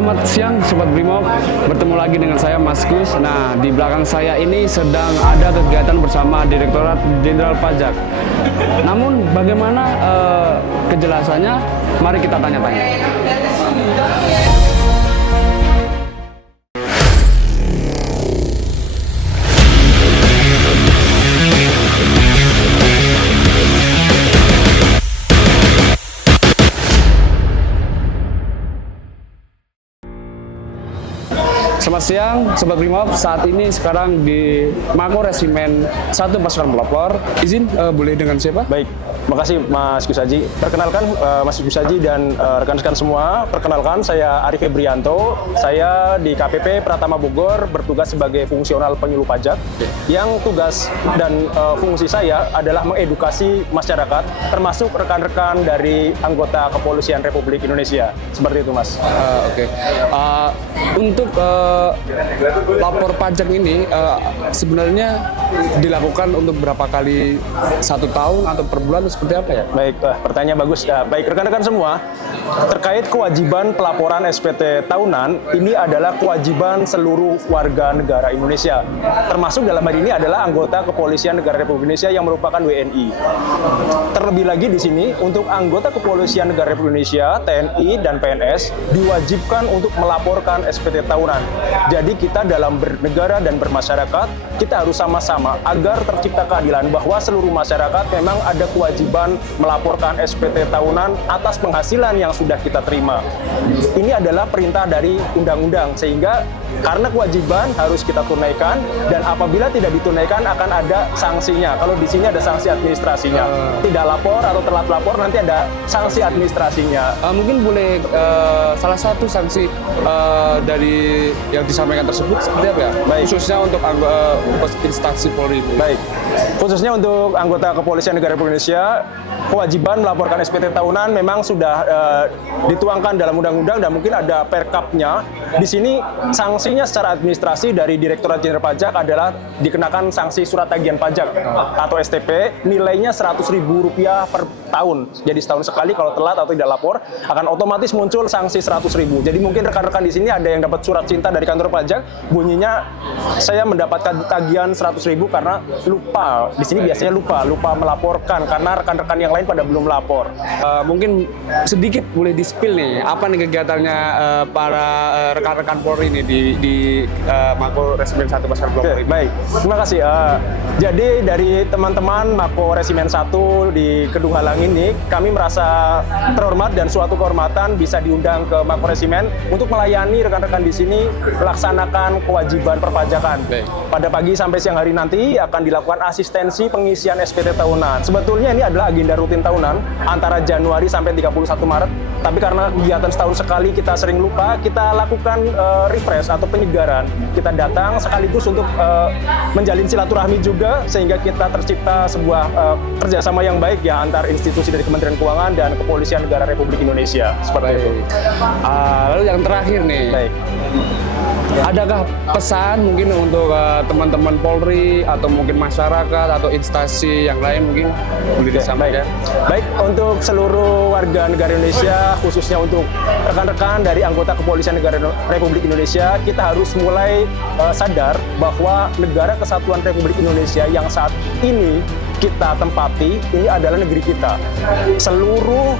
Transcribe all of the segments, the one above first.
Selamat siang Sobat Brimob, bertemu lagi dengan saya Mas Gus. Nah, di belakang saya ini sedang ada kegiatan bersama Direktorat Jenderal Pajak. Namun bagaimana kejelasannya? Mari kita tanya-tanya. Selamat siang Sobat Brimob, saat ini sekarang di Mako Resimen 1 Pasukan Pelopor. Izin, boleh dengan siapa? Baik, makasih Mas Gusaji. Perkenalkan Mas Gusaji dan rekan-rekan semua. Perkenalkan, saya Arif Febrianto. Saya di KPP Pratama Bogor bertugas sebagai fungsional penyuluh pajak. Yang tugas dan fungsi saya adalah mengedukasi masyarakat, termasuk rekan-rekan dari anggota Kepolisian Republik Indonesia. Seperti itu, Mas. Oke. Untuk lapor pajak ini sebenarnya dilakukan untuk berapa kali, 1 tahun atau per bulan atau seperti apa ya? Baik, pertanyaan bagus. Baik, rekan-rekan semua, terkait kewajiban pelaporan SPT tahunan, ini adalah kewajiban seluruh warga negara Indonesia. Termasuk dalam hal ini adalah anggota Kepolisian Negara Republik Indonesia yang merupakan WNI. Terlebih lagi di sini, untuk anggota Kepolisian Negara Republik Indonesia, TNI, dan PNS, diwajibkan untuk melaporkan SPT tahunan. Jadi kita dalam bernegara dan bermasyarakat, kita harus sama-sama agar tercipta keadilan bahwa seluruh masyarakat memang ada kewajiban melaporkan SPT tahunan atas penghasilan yang sudah kita terima. Ini adalah perintah dari undang-undang, sehingga karena kewajiban harus kita tunaikan, dan apabila tidak ditunaikan akan ada sanksinya. Kalau di sini ada sanksi administrasinya. Tidak lapor atau telat lapor nanti ada sanksi administrasinya. Mungkin boleh salah satu sanksi dari yang disampaikan tersebut seperti apa ya? Baik. Khususnya untuk instansi Polri. Baik. Khususnya untuk anggota Kepolisian Negara Republik Indonesia, kewajiban melaporkan SPT tahunan memang sudah dituangkan dalam undang-undang dan mungkin ada perkapnya. Di sini sanksinya secara administrasi dari Direktorat Jenderal Pajak adalah dikenakan sanksi surat tagihan pajak atau STP, nilainya Rp100.000 per tahun. Jadi setahun sekali kalau telat atau tidak lapor akan otomatis muncul sanksi Rp100.000. Jadi mungkin rekan-rekan di sini ada yang dapat surat cinta dari kantor pajak, bunyinya saya mendapatkan tagihan Rp100.000 karena lupa. Di sini biasanya lupa melaporkan karena rekan-rekan yang lain pada belum lapor. Mungkin sedikit boleh di-spill nih, apa nih kegiatannya para rekan-rekan Polri ini di Mako Resimen 1 Pasukan Pelopor ini? Baik, terima kasih. Jadi dari teman-teman Mako Resimen 1 di Kedung Halang ini, kami merasa terhormat dan suatu kehormatan bisa diundang ke Mako Resimen untuk melayani rekan-rekan di sini melaksanakan kewajiban perpajakan. Baik. Pada pagi sampai siang hari nanti akan dilakukan asistensi pengisian SPT tahunan. Sebetulnya ini adalah agenda rutin tahunan antara Januari sampai 31 Maret. Tapi karena kegiatan setahun sekali kita sering lupa, kita lakukan refresh atau penyegaran. Kita datang sekaligus untuk menjalin silaturahmi juga, sehingga kita tercipta sebuah kerjasama yang baik ya antar institusi dari Kementerian Keuangan dan Kepolisian Negara Republik Indonesia. Seperti itu. Lalu yang terakhir nih. Baik. Adakah pesan mungkin untuk teman-teman Polri atau mungkin masyarakat atau instansi yang lain mungkin boleh disampaikan? Baik, untuk seluruh warga negara Indonesia, khususnya untuk rekan-rekan dari anggota Kepolisian Negara Republik Indonesia, kita harus mulai sadar bahwa Negara Kesatuan Republik Indonesia yang saat ini kita tempati, ini adalah negeri kita. Seluruh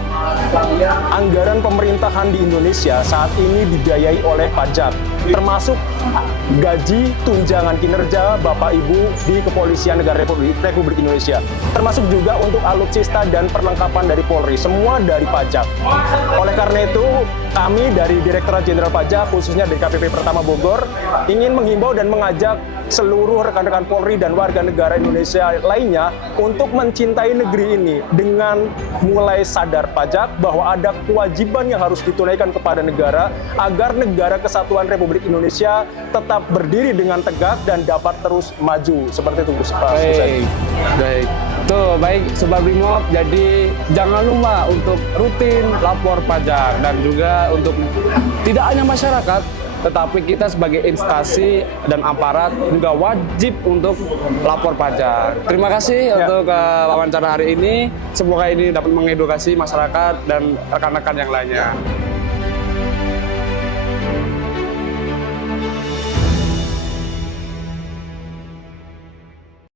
anggaran pemerintahan di Indonesia saat ini dibiayai oleh pajak, termasuk gaji tunjangan kinerja Bapak Ibu di Kepolisian Negara Republik Indonesia, termasuk juga untuk alutsista dan perlengkapan dari Polri, semua dari pajak. Oleh karena itu, kami dari Direktorat Jenderal Pajak, khususnya dari KPP Pratama Bogor, ingin menghimbau dan mengajak seluruh rekan-rekan Polri dan warga negara Indonesia lainnya untuk mencintai negeri ini dengan mulai sadar pajak bahwa ada kewajiban yang harus ditunaikan kepada negara agar Negara Kesatuan Republik Indonesia tetap berdiri dengan tegak dan dapat terus maju. Seperti itu, Pak. Baik. Tuh, baik Sobat Brimob, jadi jangan lupa untuk rutin lapor pajak dan juga untuk tidak hanya masyarakat, tetapi kita sebagai instansi dan aparat juga wajib untuk lapor pajak. Terima kasih untuk wawancara hari ini. Semoga ini dapat mengedukasi masyarakat dan rekan-rekan yang lainnya.